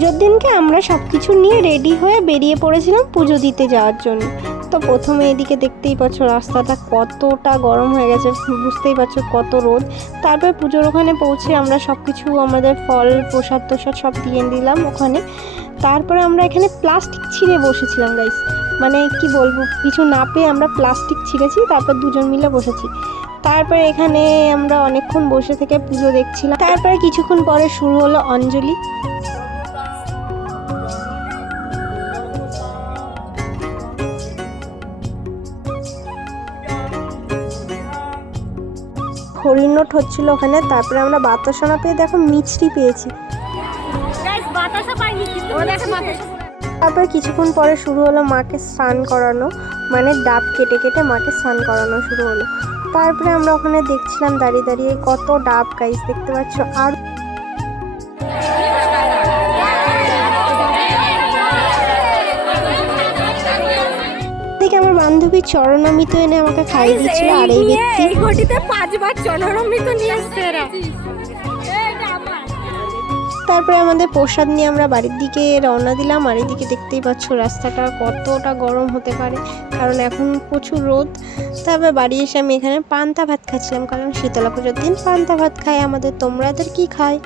পুজোর দিনকে আমরা সব কিছু নিয়ে রেডি হয়ে বেরিয়ে পড়েছিলাম পুজো দিতে যাওয়ার জন্য। তো প্রথমে এদিকে দেখতেই পাচ্ছ রাস্তাটা কতটা গরম হয়ে গেছে, বুঝতেই পারছো কত রোদ। তারপর পুজোর ওখানে পৌঁছে আমরা সব কিছু আমাদের ফল প্রসাদ তোসাদ সব দিয়ে দিলাম ওখানে। তারপরে আমরা এখানে প্লাস্টিক ছিঁড়ে বসেছিলাম গাইস, মানে কি বলবো, কিছু না পেয়ে আমরা প্লাস্টিক ছিঁড়েছি, তারপর দুজন মিলে বসেছি। তারপরে এখানে আমরা অনেকক্ষণ বসে থেকে পুজো দেখছিলাম। তারপরে কিছুক্ষণ পরে শুরু হলো অঞ্জলি। হরিণট হচ্ছিল ওখানে। তারপরে আমরা বাতাসা পেয়ে দেখো মিষ্টি পেয়েছি। তারপর কিছুক্ষণ পরে শুরু হলো মাকে স্নান করানো, মানে ডাব কেটে কেটে মাকে স্নান করানো শুরু হলো। তারপরে আমরা ওখানে দেখছিলাম দাঁড়িয়ে দাঁড়িয়ে কত ডাব গাইস, দেখতে পাচ্ছ। আর আমার বান্ধবী চরণামৃত এনে আমাকে খাইয়ে দিচ্ছিল। আর এই ব্যক্তি ঘটিতে 5 বার চরণামৃত নিয়ে আসছে এরা। তারপরে আমাদের প্রসাদ নিয়ে আমরা বাড়ির দিকে রওনা দিলাম। আর এদিকে দেখতেই পাচ্ছ রাস্তাটা কতটা গরম হতে পারে, কারণ এখন প্রচুর রোদ। তারপরে বাড়ি এসে আমি এখানে পান্তা ভাত খাচ্ছিলাম, কারণ শীতলা পুজোর দিন পান্তা ভাত খায় আমাদের। তোমরাদের কি খায়?